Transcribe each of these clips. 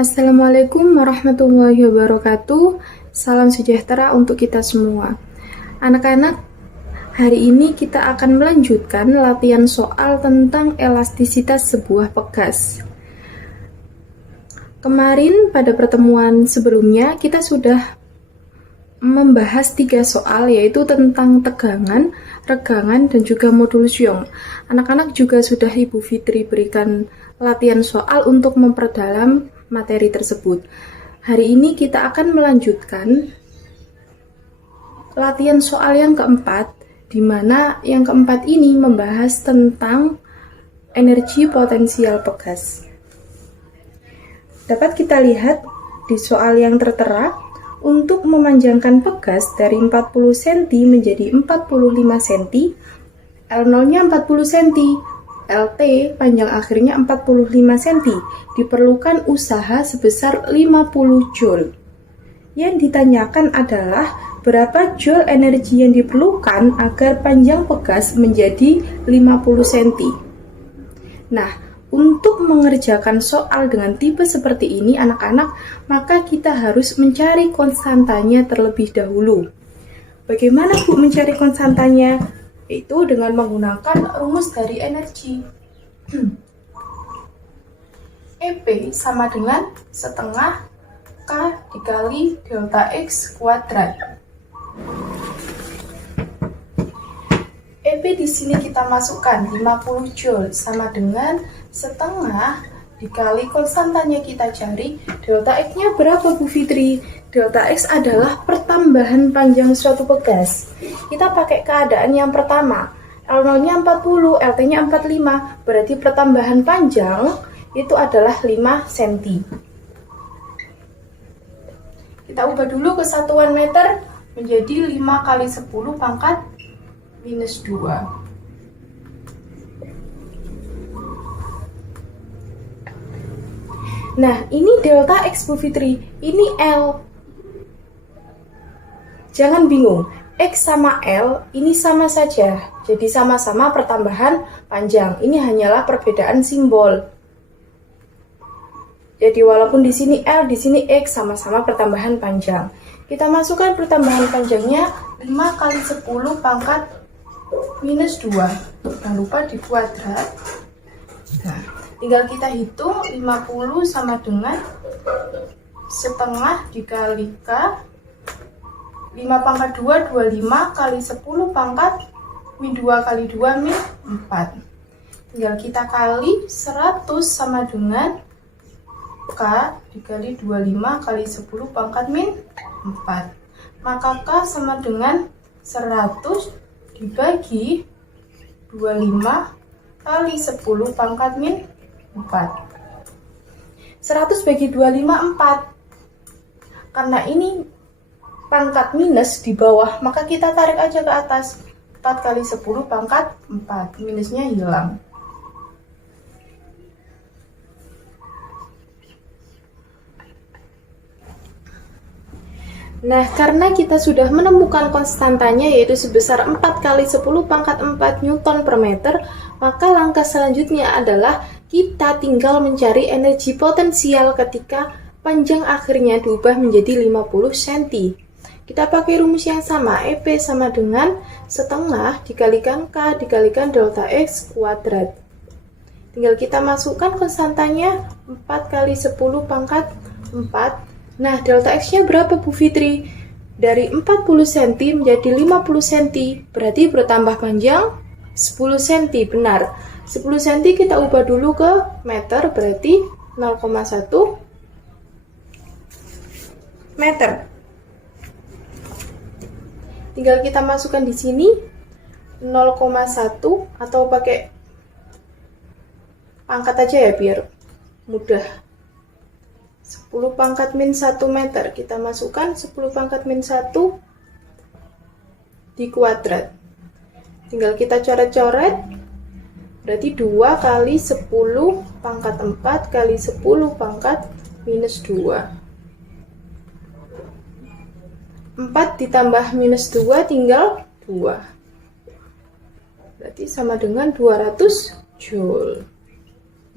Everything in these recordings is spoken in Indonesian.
Assalamualaikum warahmatullahi wabarakatuh. Salam sejahtera untuk kita semua. Anak-anak, hari ini kita akan melanjutkan latihan soal tentang elastisitas sebuah pegas. Kemarin pada pertemuan sebelumnya kita sudah membahas 3 soal, yaitu tentang tegangan, regangan, dan juga modulus Young. Anak-anak juga sudah Ibu Fitri berikan latihan soal untuk memperdalam materi tersebut. Hari ini kita akan melanjutkan latihan soal yang keempat, di mana yang keempat ini membahas tentang energi potensial pegas. Dapat kita lihat di soal yang tertera, untuk memanjangkan pegas dari 40 cm menjadi 45 cm, L0-nya 40 cm, LT panjang akhirnya 45 cm, diperlukan usaha sebesar 50 Joule. Yang ditanyakan adalah berapa Joule energi yang diperlukan agar panjang pegas menjadi 50 cm. Nah, untuk mengerjakan soal dengan tipe seperti ini anak-anak, maka kita harus mencari konstantanya terlebih dahulu. Bagaimana Bu mencari konstantanya? Yaitu dengan menggunakan rumus dari energi. EP sama dengan setengah K dikali delta X kuadrat. EP di sini kita masukkan 50 Joule sama dengan setengah dikali konstantanya kita cari. Delta X-nya berapa Bu Fitri? Delta X adalah pertambahan panjang suatu pegas. Kita pakai keadaan yang pertama, L0-nya 40, LT-nya 45, berarti pertambahan panjang itu adalah 5 cm. Kita ubah dulu ke satuan meter menjadi 5 kali 10 pangkat minus 2. Nah, ini delta X Bu Fitri, ini L. Jangan bingung, X sama L ini sama saja, jadi sama-sama pertambahan panjang. Ini hanyalah perbedaan simbol. Jadi walaupun di sini L, di sini X, sama-sama pertambahan panjang. Kita masukkan pertambahan panjangnya 5 kali 10 pangkat minus 2. Jangan lupa di kuadrat. Nah, tinggal kita hitung 50 sama dengan setengah dikali K, 5 pangkat 2, 25 kali 10 pangkat min 2 kali 2 min 4. Tinggal kita kali 100 sama dengan K dikali 25 kali 10 pangkat min 4. Maka K sama dengan 100 dibagi 25 kali 10 pangkat min 4. 100 bagi 25, 4. Karena ini pangkat minus di bawah, maka kita tarik aja ke atas. 4 kali 10 pangkat 4. Minusnya hilang. Nah, karena kita sudah menemukan konstantanya yaitu sebesar 4 kali 10 pangkat 4 Newton per meter, maka langkah selanjutnya adalah kita tinggal mencari energi potensial ketika panjang akhirnya diubah menjadi 50 cm. Kita pakai rumus yang sama, EP sama dengan setengah dikalikan K dikalikan delta X kuadrat. Tinggal kita masukkan konstantanya 4 kali 10 pangkat 4. Nah, delta X-nya berapa Bu Fitri? Dari 40 cm menjadi 50 cm, berarti bertambah panjang 10 cm, benar. 10 cm kita ubah dulu ke meter, berarti 0,1 meter. Tinggal kita masukkan di sini 0,1 atau pakai pangkat aja ya biar mudah. 10 pangkat min 1 meter, kita masukkan 10 pangkat min 1 di kuadrat. Tinggal kita coret-coret, berarti 2 kali 10 pangkat 4 kali 10 pangkat minus 2. 4 ditambah minus 2 tinggal 2. Berarti sama dengan 200 Joule.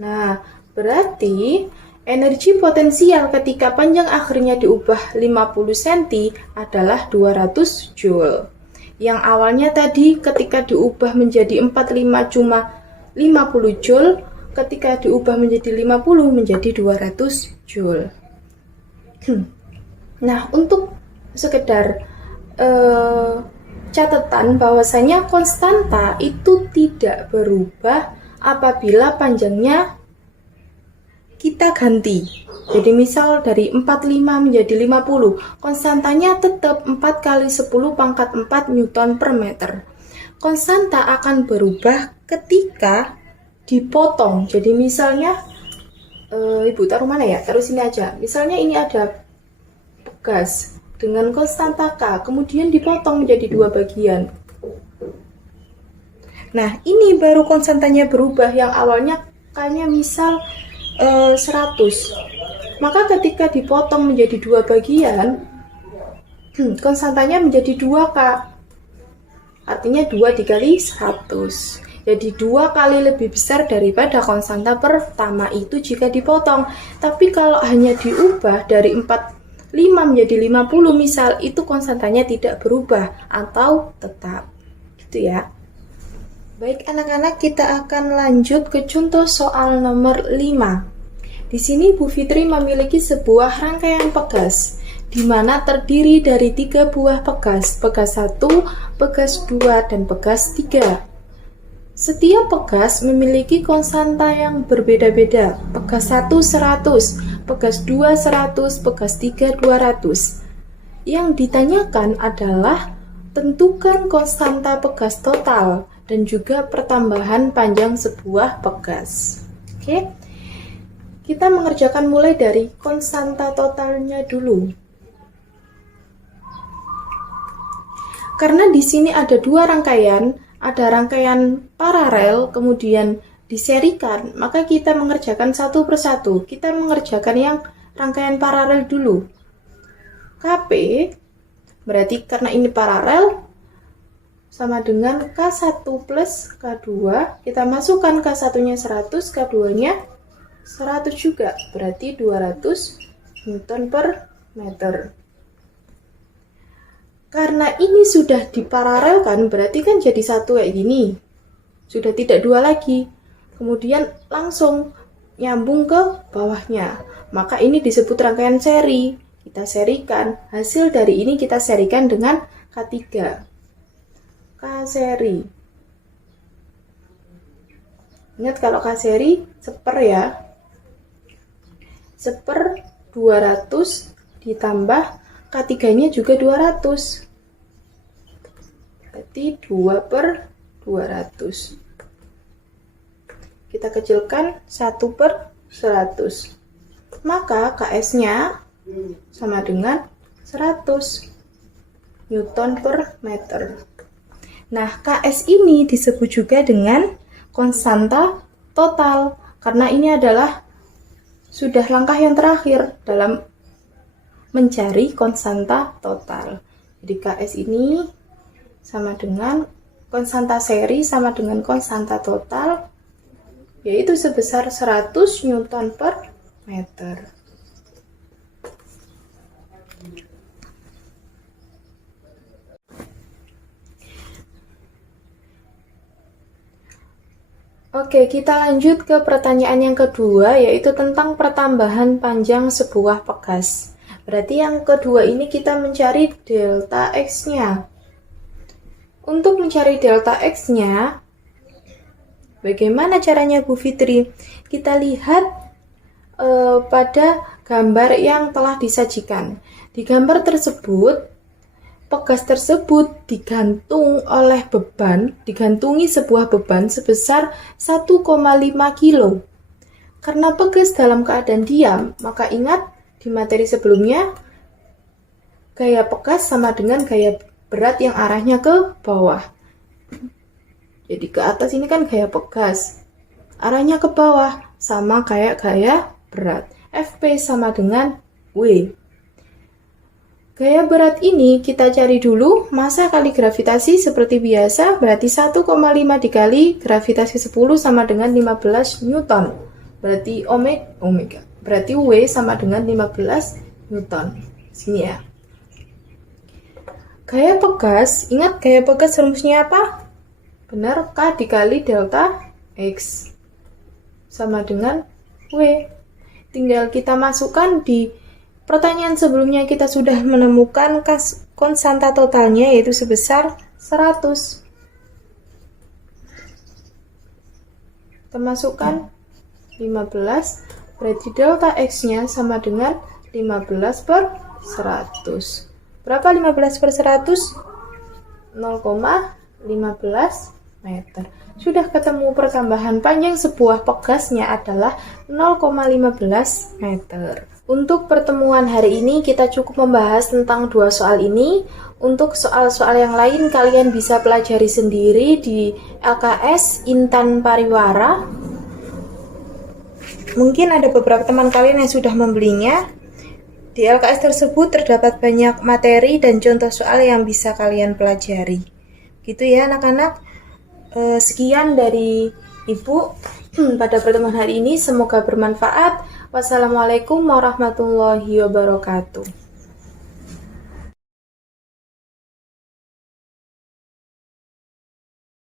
Nah, berarti Energi potensial ketika panjang akhirnya diubah 50 cm adalah 200 Joule. Yang awalnya tadi ketika diubah menjadi 45 cuma 50 Joule, ketika diubah menjadi 50 menjadi 200 Joule. Nah, untuk sekedar catatan bahwasanya konstanta itu tidak berubah apabila panjangnya kita ganti. Jadi misal dari 45 menjadi 50, konstantanya tetap 4 kali 10 pangkat 4 Newton per meter. Konstanta akan berubah ketika dipotong. Jadi misalnya, Ibu taruh mana ya? Taruh sini aja. Misalnya ini ada pegas dengan konstanta K, kemudian dipotong menjadi 2 bagian. Nah, ini baru konstantanya berubah, yang awalnya K-nya misal 100. Maka ketika dipotong menjadi 2 bagian, konstantanya menjadi 2K. Artinya 2 dikali 100. Jadi 2 kali lebih besar daripada konstanta pertama itu jika dipotong. Tapi kalau hanya diubah dari 45 menjadi 50 misal, itu konstantanya tidak berubah atau tetap. Gitu ya. Baik anak-anak, kita akan lanjut ke contoh soal nomor 5. Di sini Bu Fitri memiliki sebuah rangkaian pegas, di mana terdiri dari 3 buah pegas 1, pegas 2, dan pegas 3. Setiap pegas memiliki konstanta yang berbeda-beda. Pegas 1 100, pegas 2 100, pegas 3 200. Yang ditanyakan adalah tentukan konstanta pegas total dan juga pertambahan panjang sebuah pegas. Oke. Kita mengerjakan mulai dari konstanta totalnya dulu. Karena di sini ada 2 rangkaian, ada rangkaian paralel kemudian diserikan, maka kita mengerjakan satu persatu. Kita mengerjakan yang rangkaian paralel dulu. KP berarti karena ini paralel sama dengan K1 plus K2, kita masukkan K1-nya 100, K2-nya 100 juga, berarti 200 Newton per meter. Karena ini sudah diparalelkan, berarti kan jadi satu kayak gini, sudah tidak 2 lagi, kemudian langsung nyambung ke bawahnya, maka ini disebut rangkaian seri. Kita serikan, hasil dari ini kita serikan dengan K3. K seri. Ingat kalau K seri seper ya. Seper 200 ditambah K3-nya juga 200. Berarti 2 per 200. Kita kecilkan 1 per 100. Maka KS-nya sama dengan 100 Newton per meter. Nah, KS ini disebut juga dengan konstanta total, karena ini adalah sudah langkah yang terakhir dalam mencari konstanta total. Jadi KS ini sama dengan konstanta seri sama dengan konstanta total, yaitu sebesar 100 Newton per meter. Oke, kita lanjut ke pertanyaan yang kedua, yaitu tentang pertambahan panjang sebuah pegas. Berarti yang kedua ini kita mencari delta X-nya. Untuk mencari delta X-nya, bagaimana caranya Bu Fitri? Kita lihat pada gambar yang telah disajikan. Di gambar tersebut, pegas tersebut digantungi sebuah beban sebesar 1,5 kilo. Karena pegas dalam keadaan diam, maka ingat di materi sebelumnya, gaya pegas sama dengan gaya berat yang arahnya ke bawah. Jadi ke atas ini kan gaya pegas, arahnya ke bawah sama kayak gaya berat. Fp sama dengan W. Gaya berat ini kita cari dulu, massa kali gravitasi seperti biasa, berarti 1,5 dikali gravitasi 10 sama dengan 15 Newton. Berarti omega. Berarti W sama dengan 15 Newton. Sini ya. Gaya pegas, ingat gaya pegas rumusnya apa? Benar, K dikali delta X sama dengan W. Tinggal kita masukkan di pertanyaan sebelumnya, kita sudah menemukan konstanta totalnya yaitu sebesar 100. Kita masukkan 15, berarti delta X-nya sama dengan 15 per 100. Berapa 15 per 100? 0,15 meter. Sudah ketemu pertambahan panjang sebuah pegasnya adalah 0,15 meter. Untuk pertemuan hari ini kita cukup membahas tentang dua soal ini. Untuk soal-soal yang lain kalian bisa pelajari sendiri di LKS Intan Pariwara. Mungkin ada beberapa teman kalian yang sudah membelinya. Di LKS tersebut terdapat banyak materi dan contoh soal yang bisa kalian pelajari. Gitu ya anak-anak. Sekian dari Ibu pada pertemuan hari ini. Semoga bermanfaat. Wassalamualaikum warahmatullahi wabarakatuh.